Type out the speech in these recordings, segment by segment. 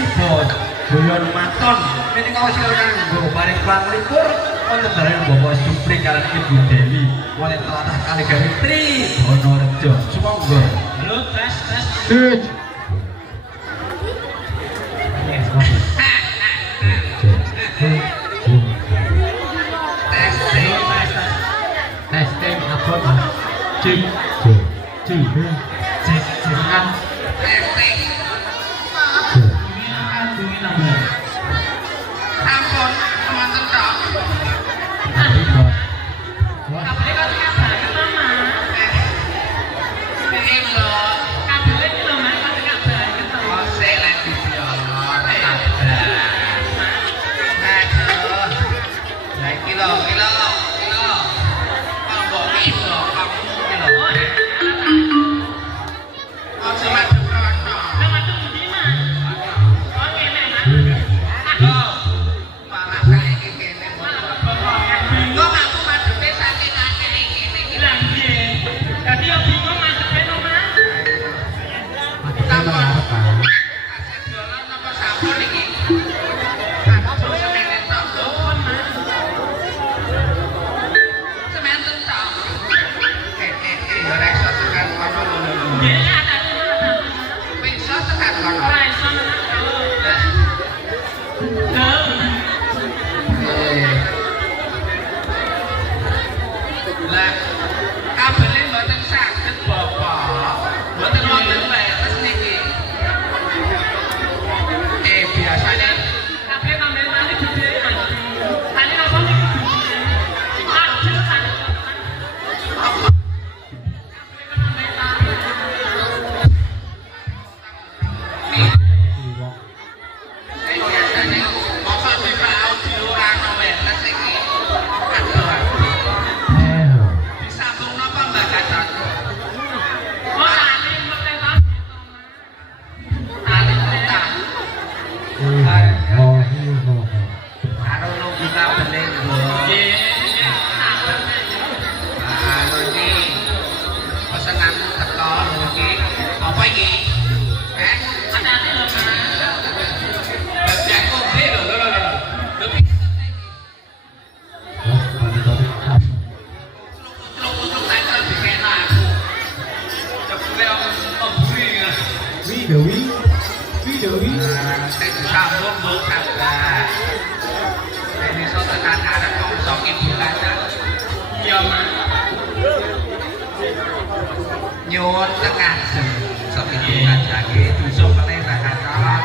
Sibot Guyon Maton ini kawas kanggo bareng panglipur wonten dalan Bapak Supri kalian Ibu Dewi wonten telatah Kaligawi Tri Bonorejo sumangga halo tes testing apa cek kan ampun teman-teman tok nyuwun tengah sepitu lagi tusuk paling tak kalah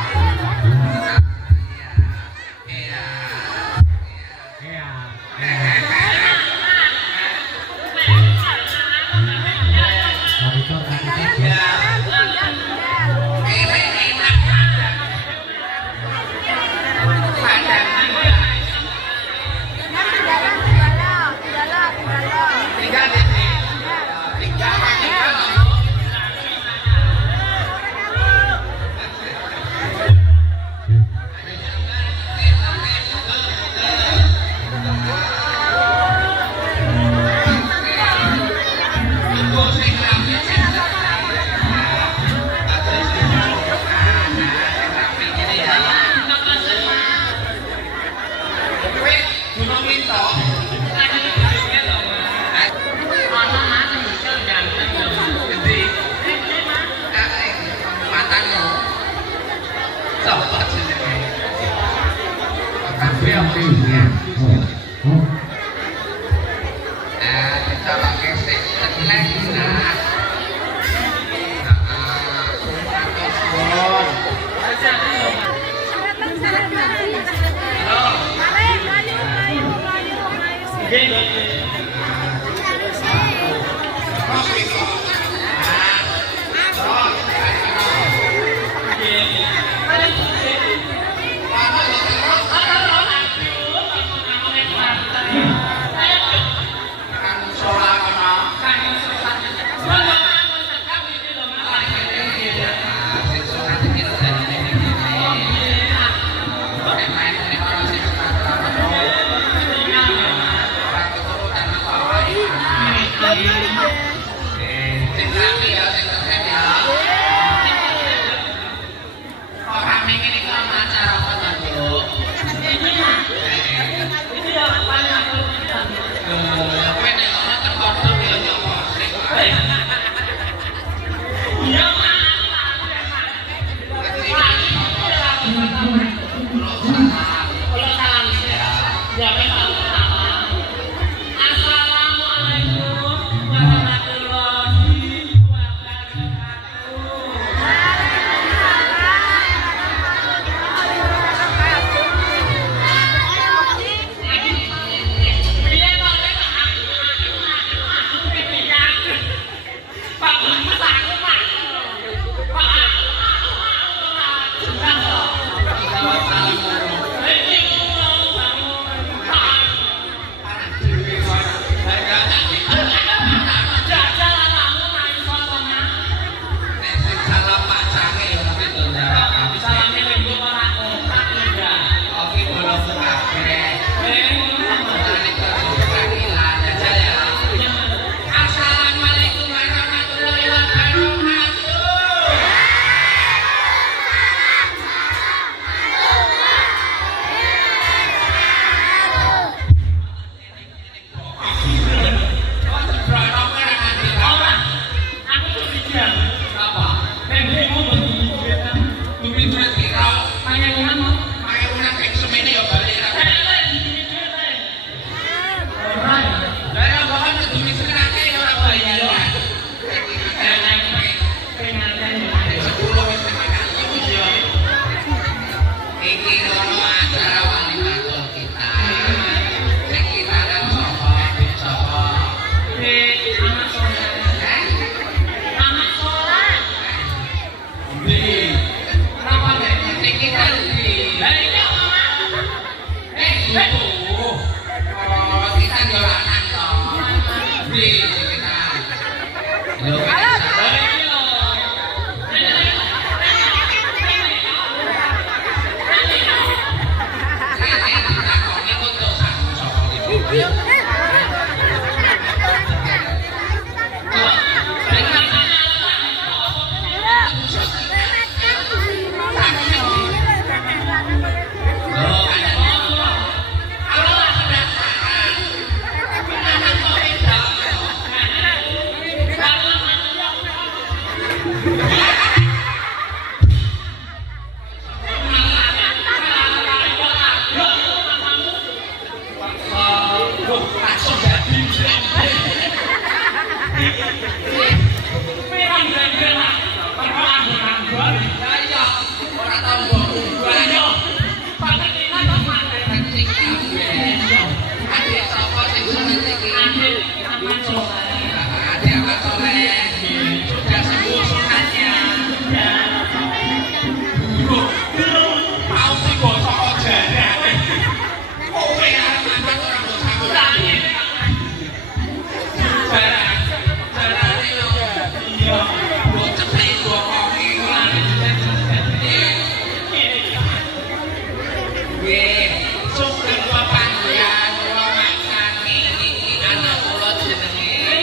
Nggih, sugeng pepanggihan kula mangsani niki anak kula jenenge.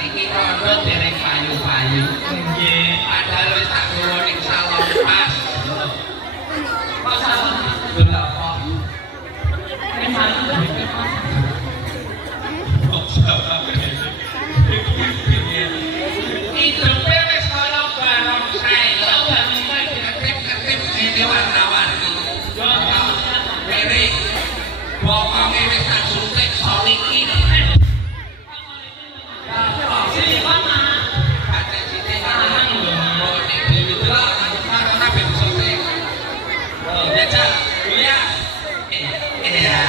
Niki kandha dereng payu-payu. Nggih, padahal wis tak gawa ning salon pas. Kok salon? Lha kok. Ning salon. Kok salon. Hidupe wis kaya barang sae. Ketip-ketip ngene warna-warni. Ini pokoknya wis tak suntik soliki. Silikon mah. Pakai sitik kan. Oh ini dewi delok karena ben suntik. Oh baca. Iya. Iya.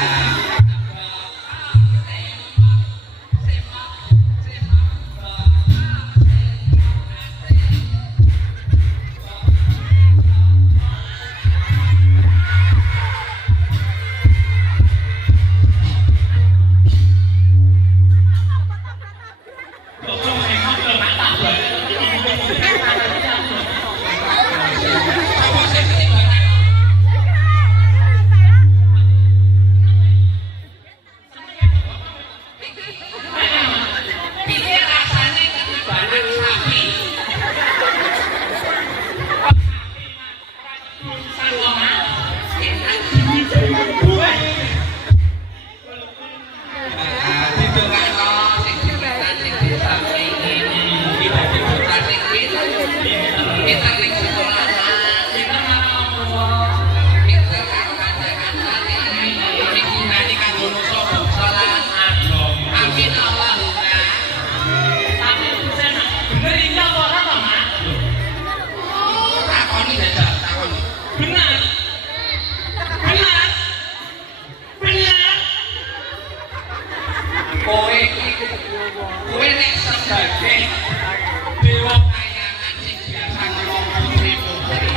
Kowe nek sebagai dewa kayangan sing biasa ngomong putri-putri.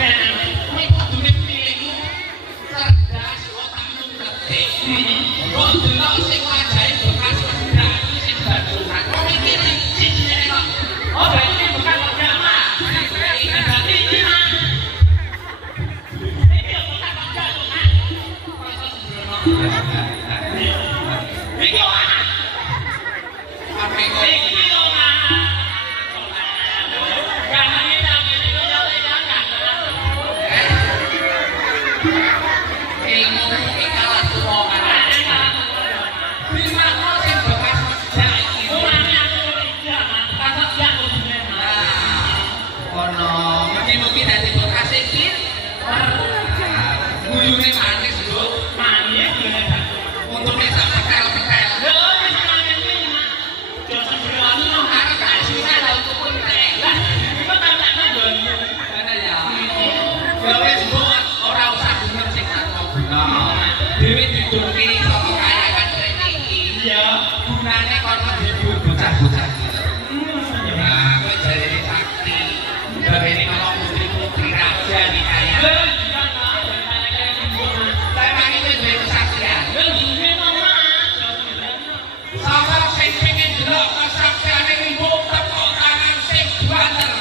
Kowe kudune pilihmu cerdas otakmu ngerti. Kok delok sing wajahe bekas wedang sing baduran. Kok mikir siji kok. Oh, berarti bekas wedang mah. Berarti iki mah. Iki bekas wedang mah. Iki bocah-bocah gitu. Nah, kowe jarene sakti. Jarene kalau putri-putri raja nih kaya. Tapi ini duwe kesaktian. Sapa sing pengen delok kesaktiane Rimbo tepuk tangan sing banter.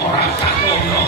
Ora sak ngono.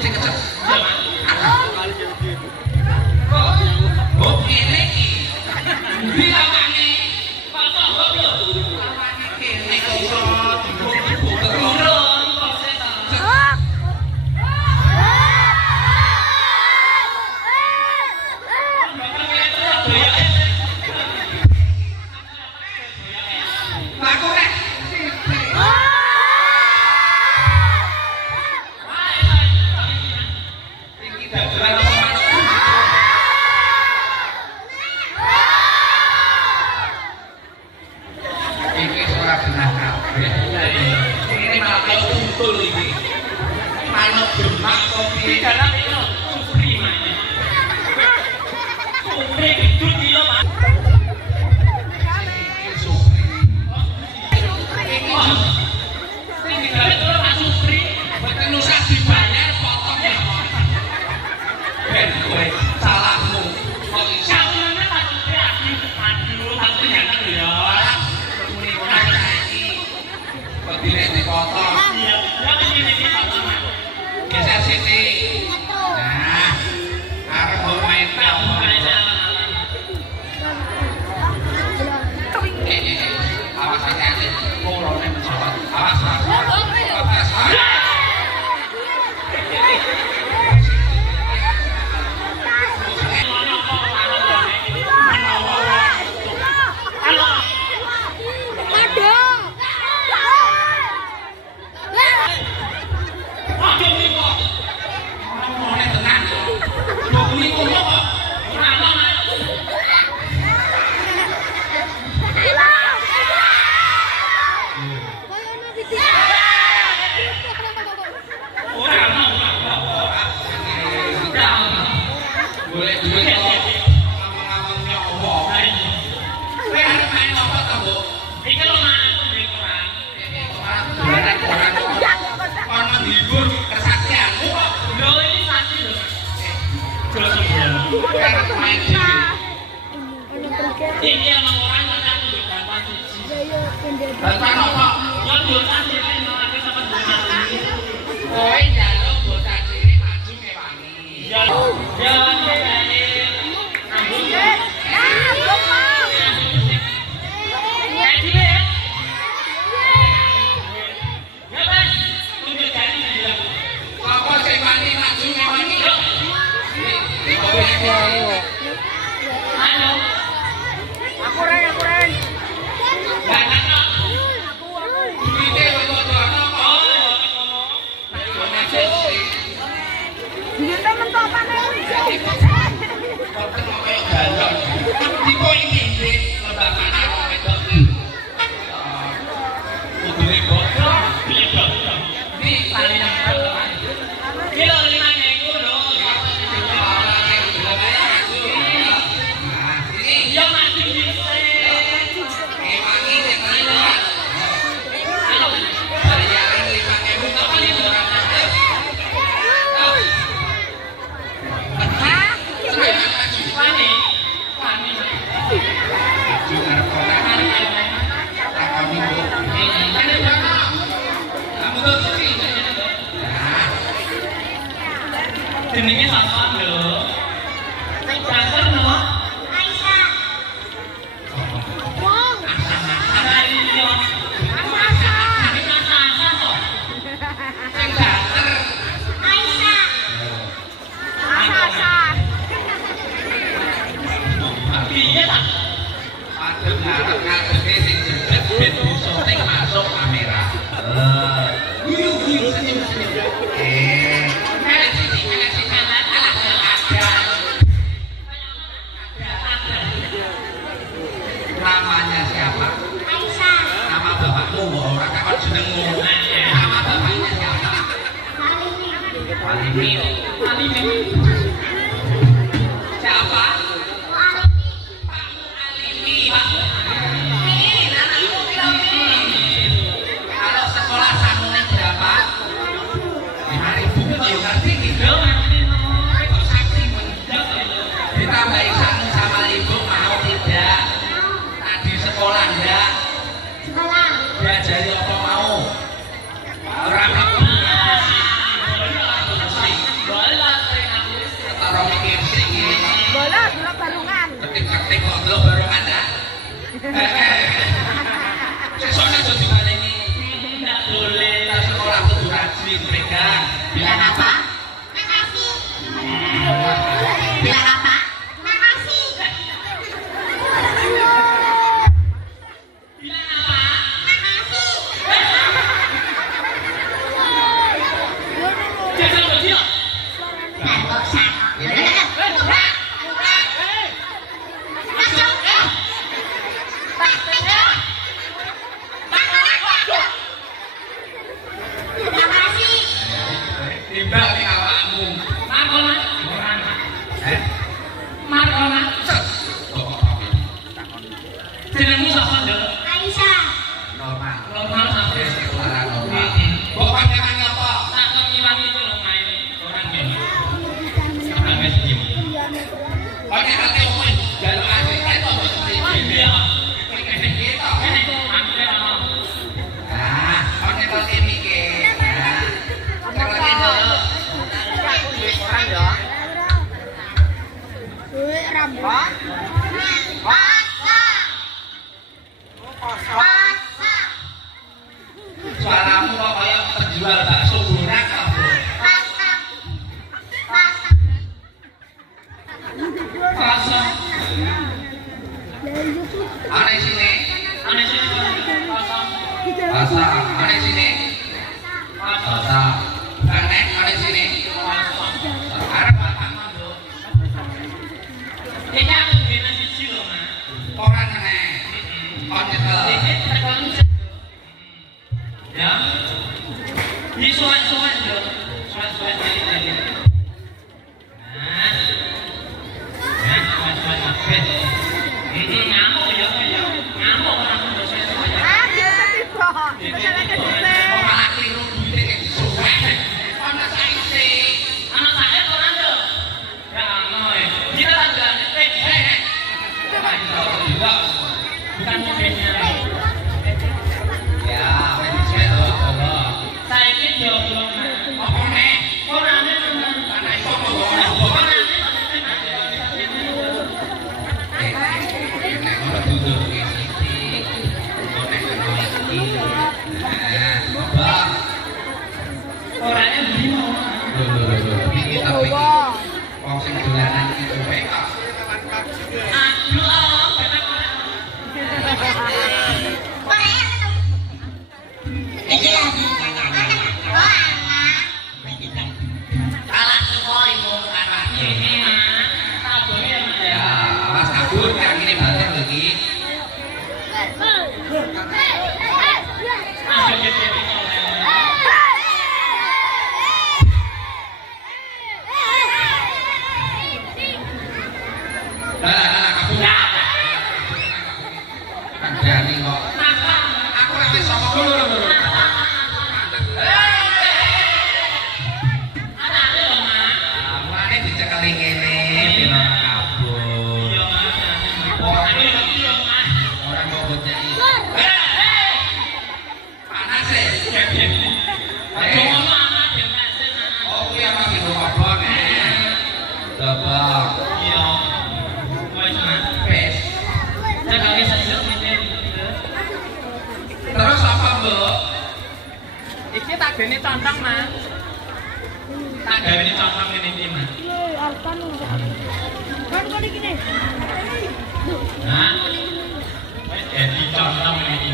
Sing kecep. Iya, Mas. Oh, kene iki. Bilangane Pak Sohop lho. Lawane kene kok iso dibuk-buk keturun kok setan. Laku rek. Iki dagelan apa manuk? Iki ora benar kabeh. Ini malah kaya untul iki. Manuk gemak kok piye? Dalam itu supri mana? Supri itu dia, Pak. Iki supri. Ini gawe telur Pak Supri. Mboten usah dibayar potong ya. Ben kowe salahmu. Kok iso? Saunane Pak Supri aduh, aku nyata lho ya. Muni ora saiki. Kok dilek dipotong. Iya, ya iki potong. Geser sini. Nah, arep mau main kamu. Awas hati-hati. Polone mencolot. Awas, awas. Boleh duit kok ngomong-ngomong nyowo. Kowe arep main apa to, Bu? Iki lho mantu duit koran. Dolanan koran. Ono dihibur kesaksianmu kok. Lho iki saksi lho. Terus ya. Arep main dhewe. Iki emang orang kok aku duit bantuan siji. Bantuan apa? Ya bocah cilik nolake sampe duit. Kowe njaluk bocah cilik maju ngewangi. Ya. Ya. Jenenge sapa lho? Sing banter lho. Aisyah. Wong. Aisyah. Aisyah. Sing banter. Aisyah. Aisyah. Piye ta? Padahal ngarep-ngarepe sing jebret ben syuting masuk kamera. Guyu-guyu senyum-senyum. Namanya siapa? Aisyah. Nama bapakmu orang kakak jenengmu. Nama bapaknya siapa? Alimi. Alimi. Siapa? Pakmu Alimi. Ini anakku Alimi. Kalau sekolah sangunya berapa? 5.000 kalau ngerti gitu. Kok saksi menjak ditambahin sangu sama ibu mau tidak? Sekolah enggak? Sekolah. Diajari apa mau? Ora Bola delok barungan. Ketik-ketik kok delok barongan ta. Sesuk aja dibaleni. Enggak boleh, tak sekolah kudu rajin pegang. Bilang apa? Makasih. Bilang apa? Makasih. Bilang apa? Makasih. Jangan lupa dia. Satu satu. Buka. Buka. Masuk. Makasih. Timbang ning awakmu. Markona. Markona. Jenengmu sapa, Nduk? Aisyah. Normal. Normal sampe Sekolah normal. Mbok panjenengan apa? Tak kok ngilang itu lho main orang gini. Orang wis diem. Oke, hati omong jaluk asik itu mbok sendiri. Iya. Kene kita. Kene ambil ono. Nah, Oke, kok mikir. Nah. Kalau gitu. Rambut. Pasak. Suaramu kok kayak penjual bakso borak kok, Bro. Pasak. Pasak. Rasa. Aneh sini. Aneh sini. Rasa. Aneh sini. Rasa. Aneh aneh sini. Arep apa Bro? Iki aku dene siji lho, Mas. Ora aneh. Konyekel. Ya. Ini soal-soal Bro. Soal-soal jadi. Nah. Ya, soal-soal kabeh. Ini ngamuk ya, ngamuk orang Indonesia ya. Ah, biasa tiba. Masalah kecil. Kok malah keliru duitnya kayak disuwek. Ana saise. Ana sae kok ando. Ya amoy. Kita tanggal. Bukan mobilnya. Ya, wis sedo Allah. Saiki yo belum. Apa nek? Ora nek ana iso ngomong. Ora nek. Nek ora duduk iki sithik. Nek ana iki. Nah, ora nek limo. Lho, iki tapi wong sing dolanan iki cuwek kok. Aduh, Iki lagi. Wah, kalah semua ibu anak ini tabur ya mas tabur yang ini banget lagi kamu kan berani kok aku rasa sama dulu dicekeli ngene dina kabur. Iya, Mas. Orang mau bocah iki. Panas e. Aja ngono anak demesin. Oh, kuwi apa bingung oblong e. Coba. Iya. Wes, Mas. Wes. Cekake sesuk iki. Terus apa, Mbok? Iki tak gene contong, Mas. Tak gene contong ngene iki, Mas. Kan kok iki nih. Nah, jadi contoh ini.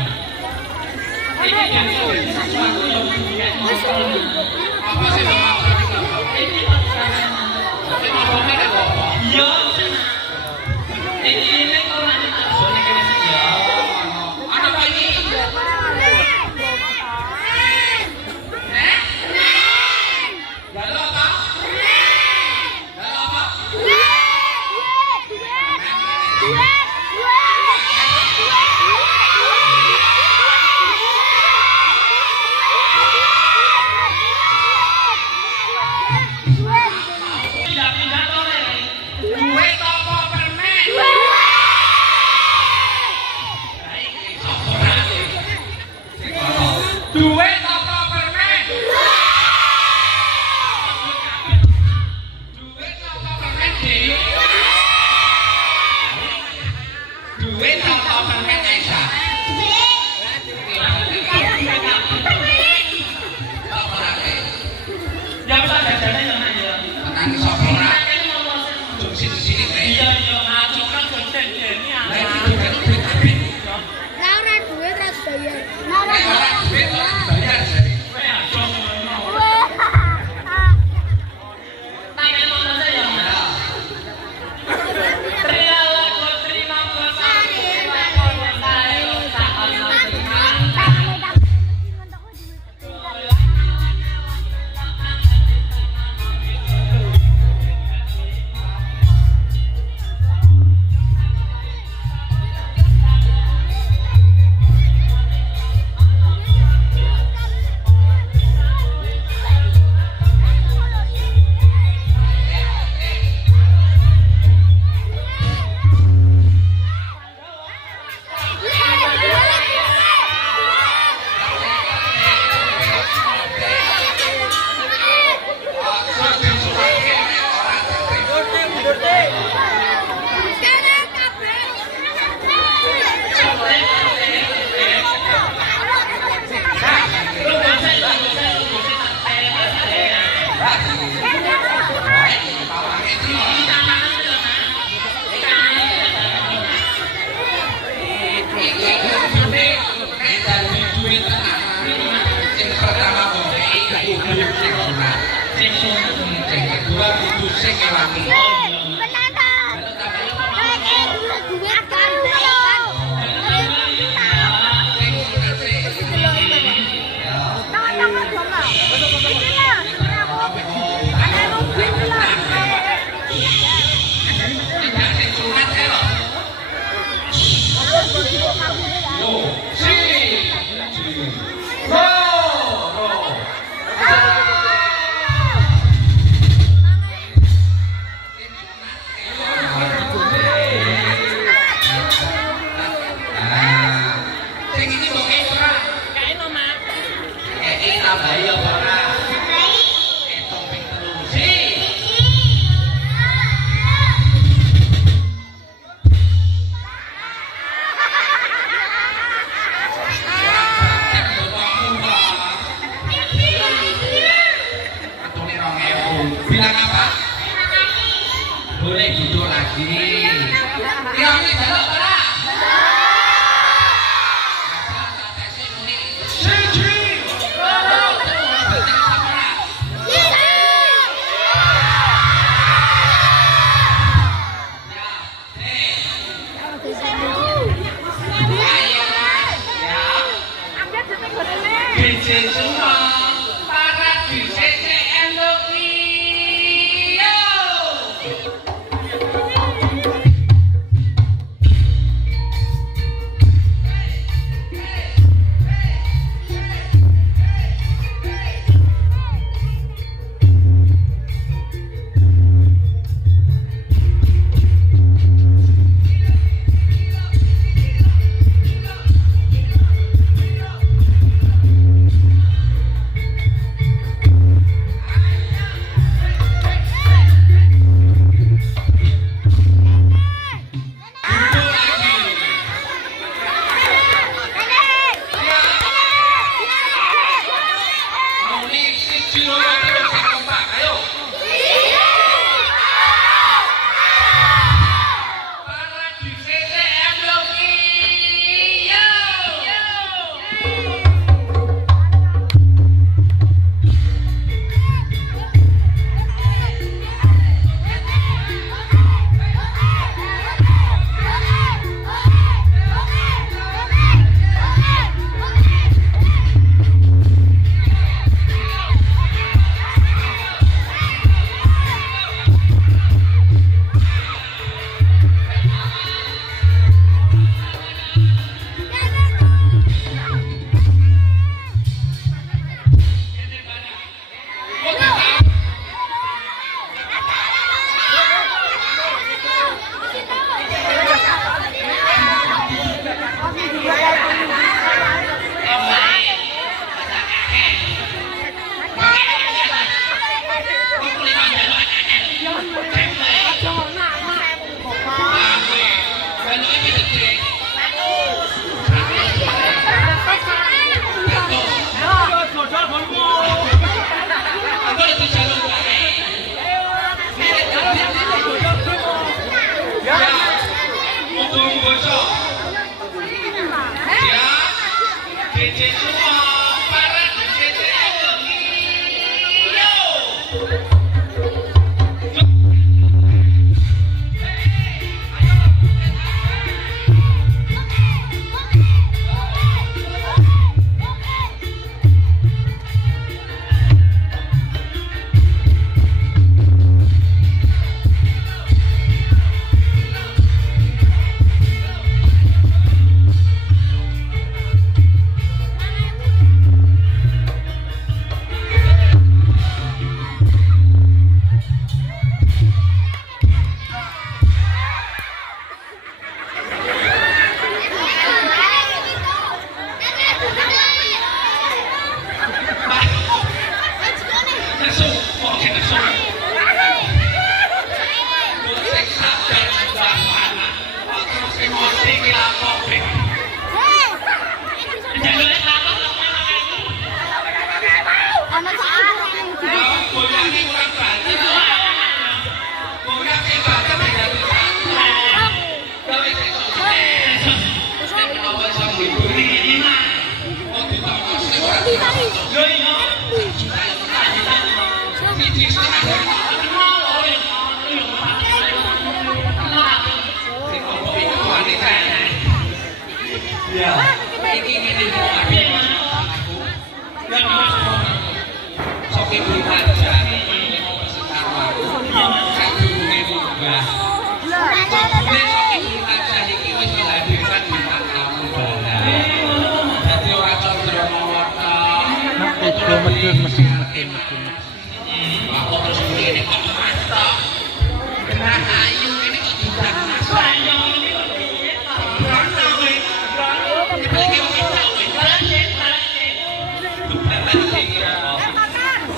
Ini yang sesuatu yang bukan apa sih nama ini? Iya. Ini orang itu boleh kena saja. Ada apa ini? Lalu apa? Lalu apa? Nang sapa ora? Cung sini kae. Iya ngaco kan deni Lah iki bukan duit tapi Laura duit ras bayar. nek ora duit ora dibayar jare. kowe aja ngono. Wah. Tangan mana saya? Pria lagu terima Sing kedua kudu sing kewangi. Sing ini kok ora? Kae no, Mak. Tambahi apa ora? Hitung ping 3. Si. Bilang apa? Boleh duduk lagi. Ya, ini jaluk ora? Siji. Bijik semua para bijik Endokio.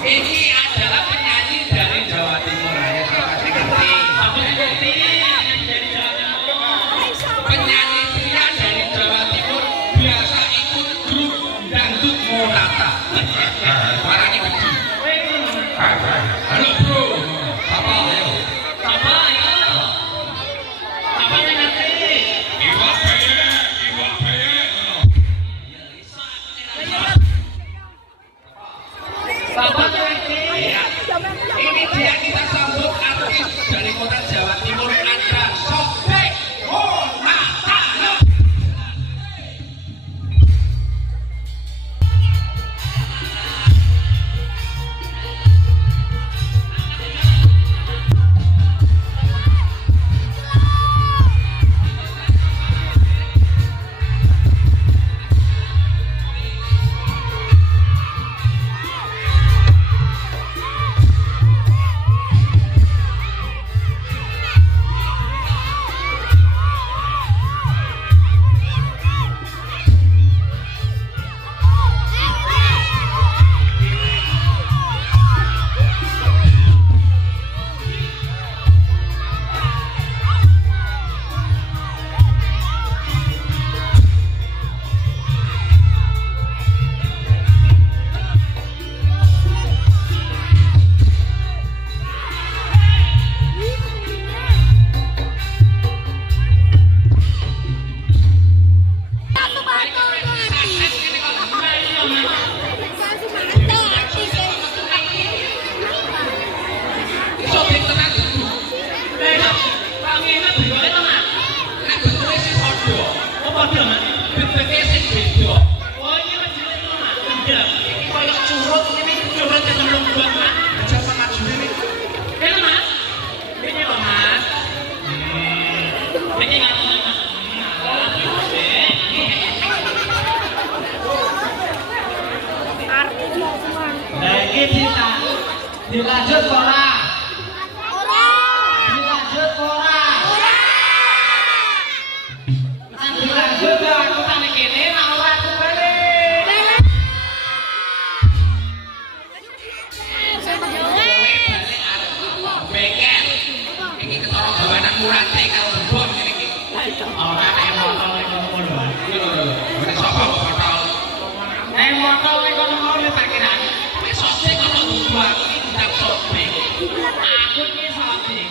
Ini adalah penyanyi dari Jawa Timur ya, salah saya ngerti. Penyanyi pria dari Jawa Timur biasa ikut grup dangdut Monata. Suaranya kecil. Halo bro, apa ya? Apa ya? Apa yang ngerti? Iwak peye, iwak peye. Bapak ngerti? Iya. Ini dia kita sambut artis dari kota Jawa Timur, ada Sobek Monata. Sobek tenan dulu. Panggilnya berdua itu mas. Nek bentuke sing padha. Oh padha mas. Bentuke sing beda. Oh ini mas jelas itu mas. Gendam. Ini koyok curut ini curut yang belum buat mas. Aja maju ini. Ini mas. Ini loh mas. Ini nggak mas. Lagi kita dilanjut ora? Dilanjut ora? Dilanjut ya aku tani kene nak ora aku balik. Bengkel. Iki ketara gawanan murate karo bom ngene iki. Ora nek motor iku ngono. Ini sapa kok botol? Nek motor iku ngono tak kira. Wis sobek kok dua iki ndang sobek. Aku ki sobek.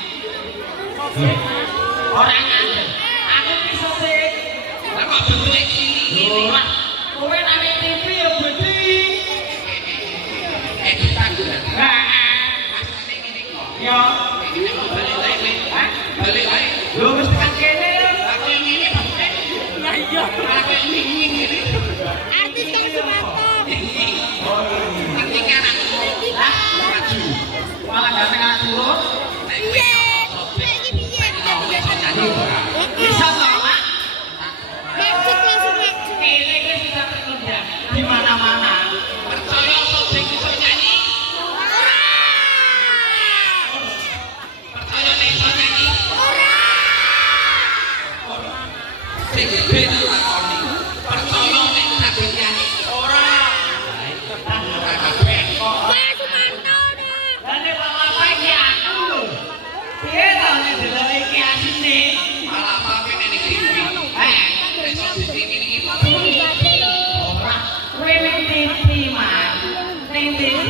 Ora ngandel. Aku ki sobek. Lah kok bentuke gini. Ora. Kowe nang TV Yo, Ini mau balik lagi. hah? Balik lagi. Lu mesti kan kene ya. Aku yang ini pakai. Lah iya. Aku yang ini. Artis Kang Sumarto. Nanti kan aku maju. Malah ganteng anak turun. Piye? Lagi piye? Nyanyi ora? Bisa nolak. Magic langsung magic. Kene iki sudah tertunda di mana-mana. Percaya Sobek iso nyanyi? Percaya nek iso nyanyi? Sing beda lakoni. Percaya nek saged nyanyi? Ora. Ora kabeh kok. Kang Sumarto deh. Lah nek apa iki aku lho. Piye to nek delok iki asine? Malah pape nek iki. Iso ditingin iki. Ora. Kowe ning TV, Mas. Ning TV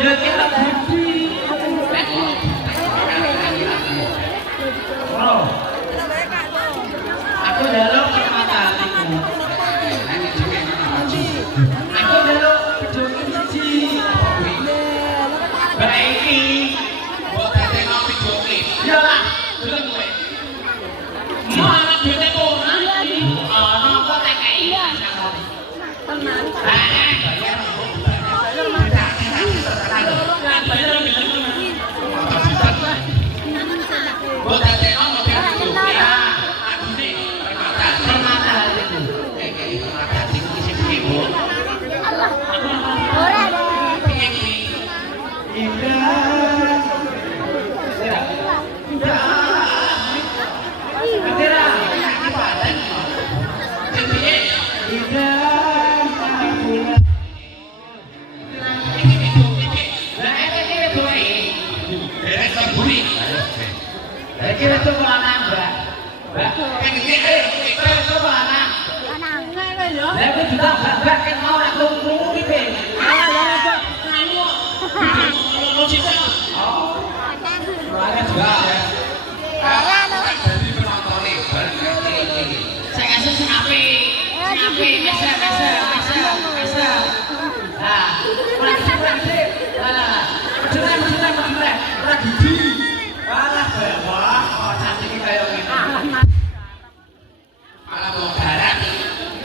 ya kita budi. Oh. Aku njaluk permata hatiku. Aku njaluk pejoki siji. Baiki. Mbok dadekno videoke. Ya lah. Gelem kowe. Mana duitnya kurang? Ana apa tak kei? Tenang. Mbok dadekno mobil videoke. Adune permata. Permata hatiku. Iki permata sing sing ibu. Ora deh. Piye kuwi? Indah. Adira. Sing piye? Indah. Iki videoke piye? Lah iki duwe. Derek sabuni. Iki wis coba nambah. Mbak. Kan iki Kowe coba anak. Lah iki juga mbak kan mau aku krungu iki, Be. Alah ya kok nganu. lo sisa. Ora juga ya. Jadi penonton lebar iki. Saya kasih sing apik. Sing apik, bisa. Nah, ora dicek. Lah, pedule. Ora gigi. Walah, wah, kok cantik iki kaya ngene. Malah mau barat.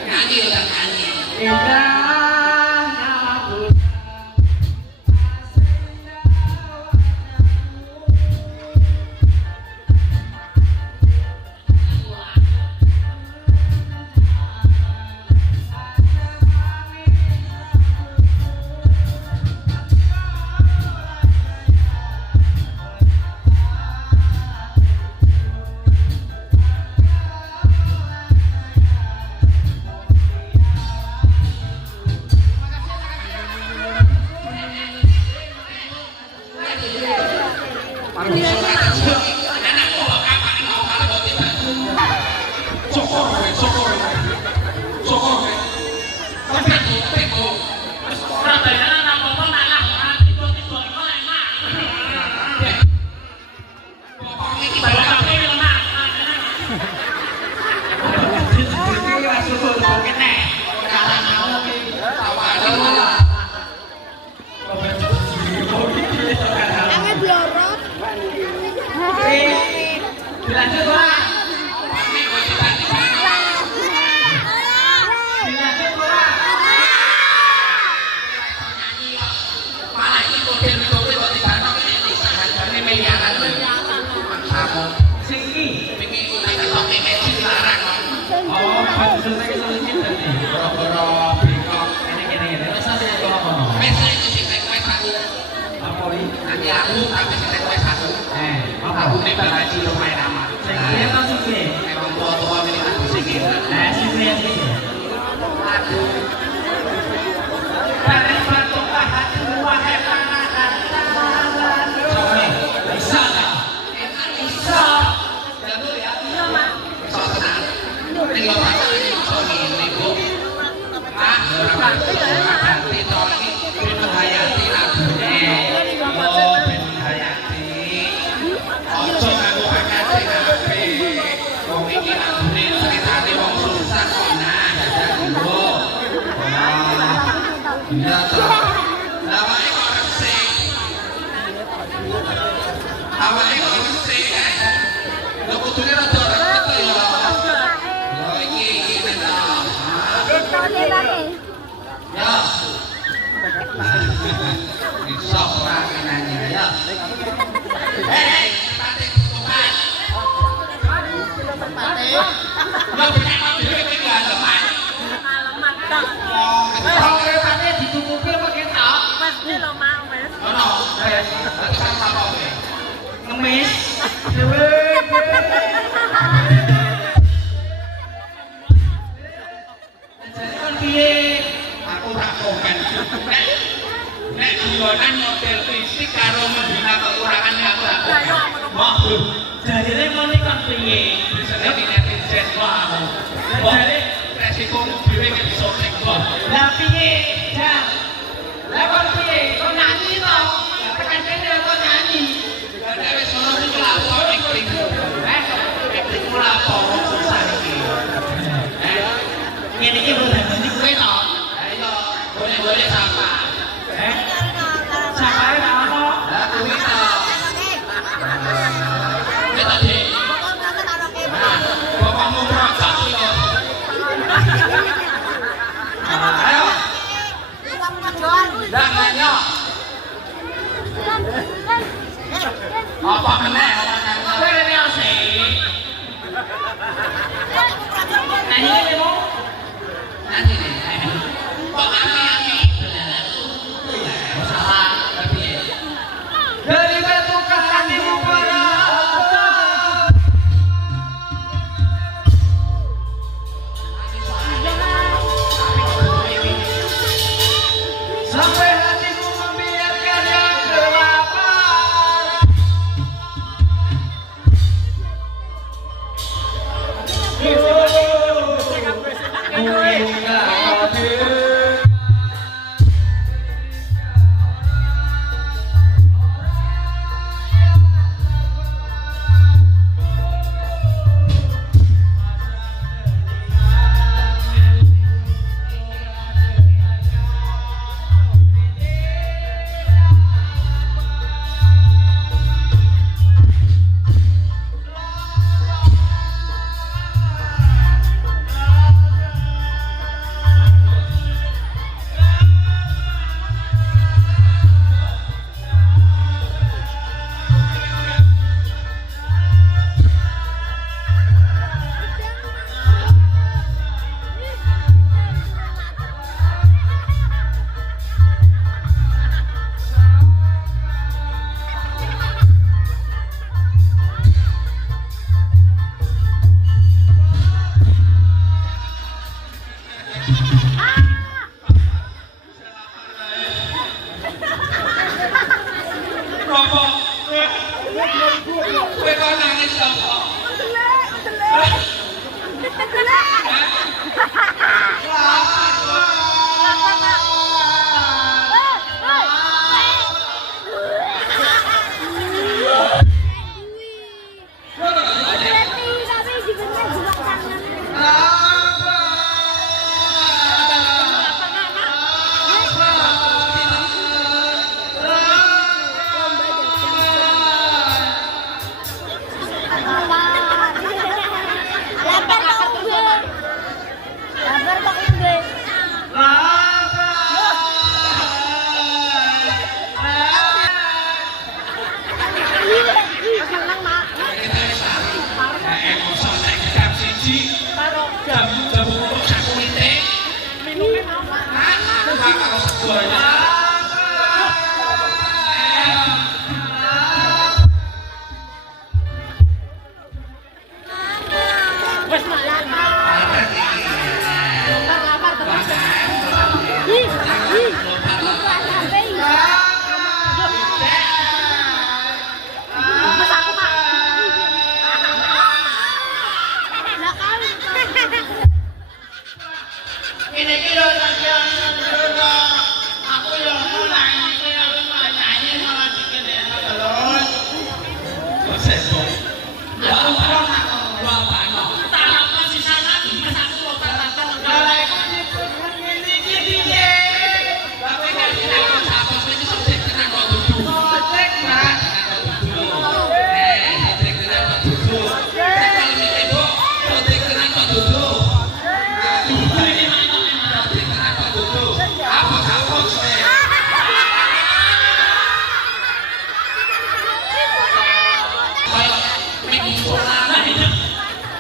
Nyanyi udah nyanyi. Indah nyawaku. Angin blorot. Dilanjut, Pak. Dilanjut, Pak. Malah iki model kowe kok dibantu ini hargane miliaran. Maksamu. Sing iki. Iki nek ketok mesin larang kok. Oh, bagus saya kesini tadi. Boro-boro bengkok. Ini. Terus saya ke kono. Wes iki sing nek kowe satu. Apa ini? Nanti aku tapi sing nek kowe satu. Apa? Aku nek balaji lumayan amat. Sing iki apa sing iki? Memang tua-tua ini aku sing iki. Sing iki. Aduh. Bareng batuk hati wahai panahan. Bisa enggak? Bisa. Jatuh ya. Sok tenan. Ning lo pasang iki iso ngene, Bu. Ora ganti to iki Ben Hayati lagune. Oh, Ben Hayati. Ojo nganggo pakate kabeh. Wong iki lagune ceritane wong susah kok nah, dadak dulu. Iya toh. Lah wae kok resik. Awake kok resik kan. Lho kudune rada repot to ya. Lho iki to. Tone lagi. Ya. Bisa ora kenanya ya. Hei, pate kutukan. Lho benak dhewe iki lho teman. Alamat tok. Kalau repate ditutupi apa ketok? Mas ki lo mau, Mas. Ono. Terus apa kowe? Ngemis. Dewe. Jadi kan piye? Aku tak komen. Nek guyonan model fisik karo membina kekurangane aku tak komen. Wah, jarine ngene kan piye? Bisane di netizen wae. Jare Resiko dhewe iki bisa kok. lah piye? Jam. Lah kok piye? Kok nyanyi to? Tekan kene kok nyanyi. Nek wis ono iki lapo acting. Acting lapo susah iki. Ngene iki lho dadi kowe to. Ayo, boleh-boleh sapa. Sapare gak ono. Lah kuwi to. Ya tadi. Bapakmu merokok yo. Ayo, dak nanya. Apa meneh orang Kowe nanya? rene asik. Nyanyi kene mau. Nanti nih. Kok ami-ami? Salah, tapi Dari batu hatimu para sampai hatimu membiarkan yang kelaparan. rokok. Kowe kok nangis apa? Ini kira aku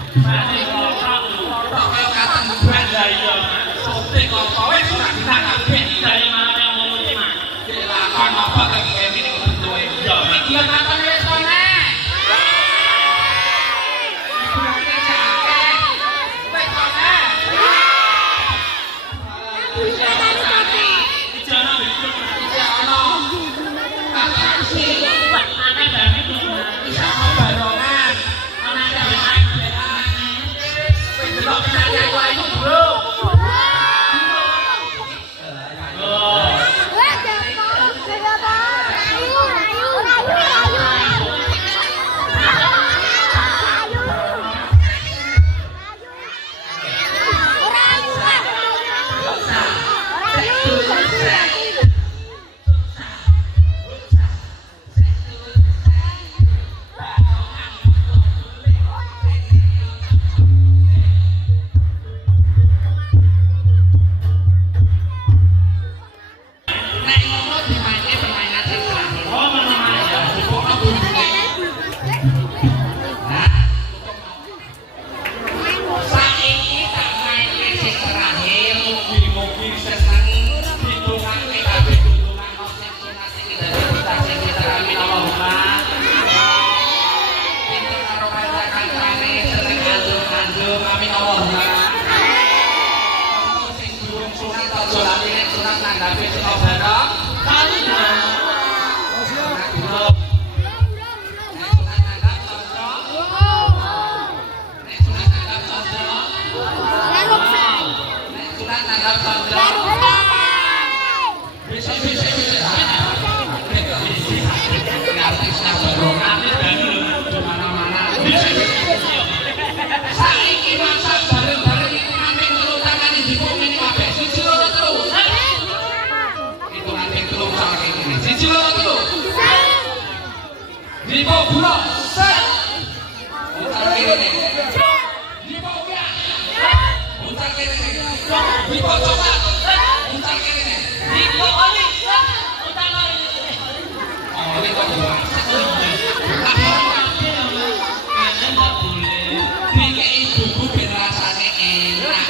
Masih ngotot. Kok kaya katen ban. Lah iya, Sote kok wis ora bisa kabeh. saya malah yang ngomong iki, Mas. Lakon apa kok kaya ngene kok bentuke. Iya, Mas. Iki lakon wis kene. Jangan itu. Pak, ana dari itu, Mas. Ana dari Nek ngono dimainke permainan sing terakhir. Oh, mana ya. Dipokno buluke. Saiki tak main sing terakhir, mugi-mugi seneng ditungake kabeh tuntunan sing sunat iki dadi mutasi kita amin Allahumma. Pinter karo kanca-kancane seneng andum-andum amin Allahumma. Sing durung sunat aja lali nek sunat nanggapi sing bareng. Kali saiki masak bareng-bareng iku nang telu tangane dipungin kabeh siji loro telu. Itu nanti telu sama kayak gini. Siji loro telu. Dipo gula. Set. Utar kiri nih. Dipo uya. Utar kiri nih. Dipo coklat. Utar kiri nih. Iku oli. Utama ini. Oh, ini kok gua. Mikir ibuku ben rasane enak.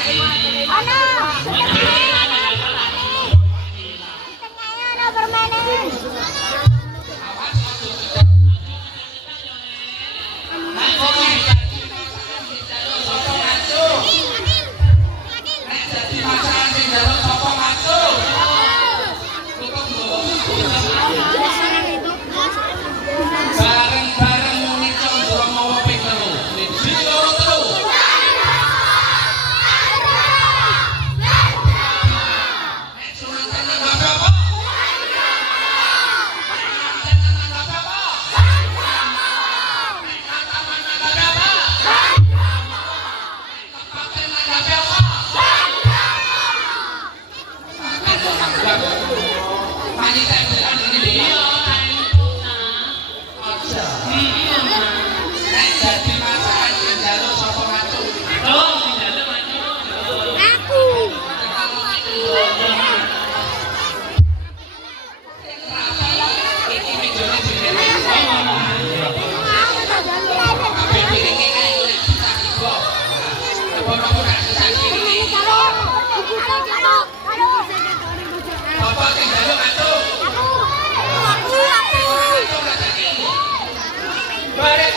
Bareng-bareng muni condro mawa ping telu. Siji loro telu. Nek sunatan nang apa? Sunatan nang apa? Nek kataman nang apa? Nek kepaten nang apa? Pani tak bilang ini dia. Aja. Nek dadi masakan sing njaluk sapa macul. Oh, tidak ada macam. Iki mejone jenenge. Kabeh piringe kae nek susah iku. Apa ora susah iki. Apa sing njaluk macul? Macul gak jadi. Bare